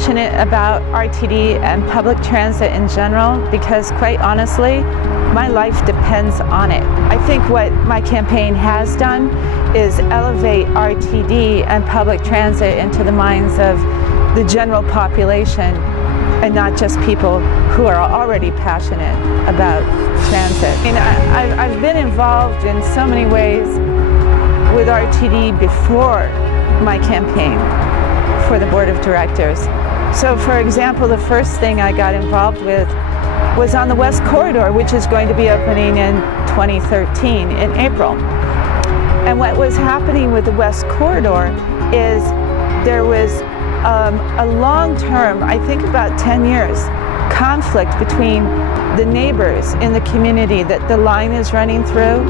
passionate about RTD and public transit in general because, quite honestly, my life depends on it. I think what my campaign has done is elevate RTD and public transit into the minds of the general population and not just people who are already passionate about transit. I mean, I've been involved in so many ways with RTD before my campaign for the board of directors. So, for example, the first thing I got involved with was on the West Corridor, which is going to be opening in 2013 in April. And what was happening with the West Corridor is there was a long-term, I think about 10 years, conflict between the neighbors in the community that the line is running through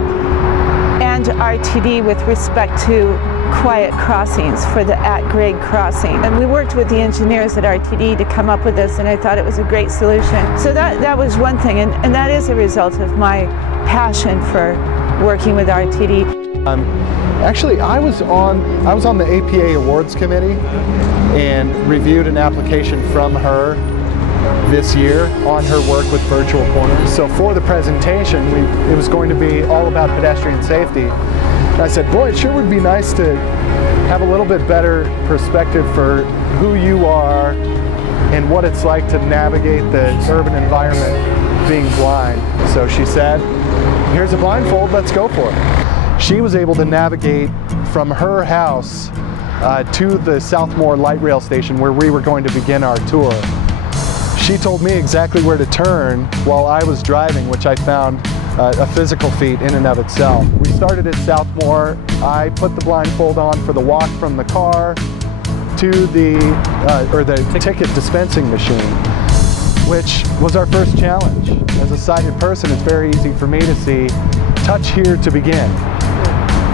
and RTD with respect to quiet crossings for the at-grade crossing. And we worked with the engineers at RTD to come up with this, and I thought it was a great solution. So that was one thing, and that is a result of my passion for working with RTD. Actually, I was on the APA Awards Committee and reviewed an application from her this year on her work with virtual corners. So for the presentation, it was going to be all about pedestrian safety. And I said, boy, it sure would be nice to have a little bit better perspective for who you are and what it's like to navigate the urban environment being blind. So she said, here's a blindfold, let's go for it. She was able to navigate from her house to the Southmore Light Rail Station where we were going to begin our tour. She told me exactly where to turn while I was driving, which I found a physical feat in and of itself. We started at Southmore. I put the blindfold on for the walk from the car to the ticket dispensing machine, which was our first challenge. As a sighted person, it's very easy for me to see, touch here to begin.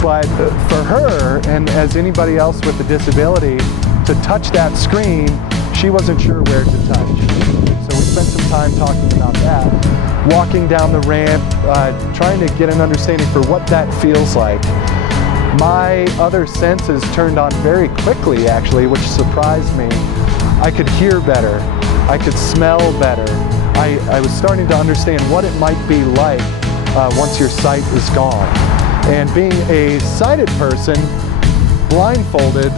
But for her, and as anybody else with a disability, to touch that screen, she wasn't sure where to touch. So we spent some time talking about that, walking down the ramp, trying to get an understanding for what that feels like. My other senses turned on very quickly, actually, which surprised me. I could hear better. I could smell better. I was starting to understand what it might be like once your sight is gone. And being a sighted person, blindfolded,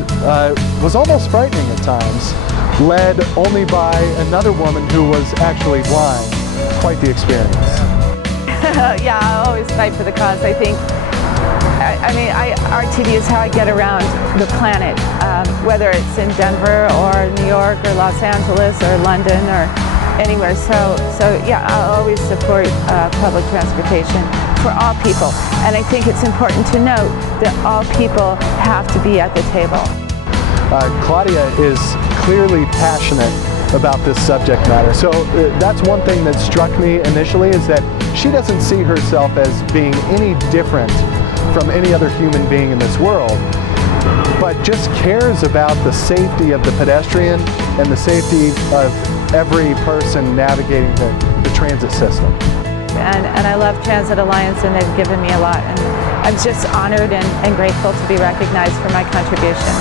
was almost frightening at times, led only by another woman who was actually blind. Quite the experience. Yeah, I always fight for the cause. I think, RTD is how I get around the planet, whether it's in Denver or New York or Los Angeles or London or anywhere. So yeah, I'll always support public transportation for all people. And I think it's important to note that all people have to be at the table. Claudia is clearly passionate about this subject matter. So that's one thing that struck me initially, is that she doesn't see herself as being any different from any other human being in this world, but just cares about the safety of the pedestrian and the safety of every person navigating the transit system. And I love Transit Alliance, and they've given me a lot, and I'm just honored and grateful to be recognized for my contribution.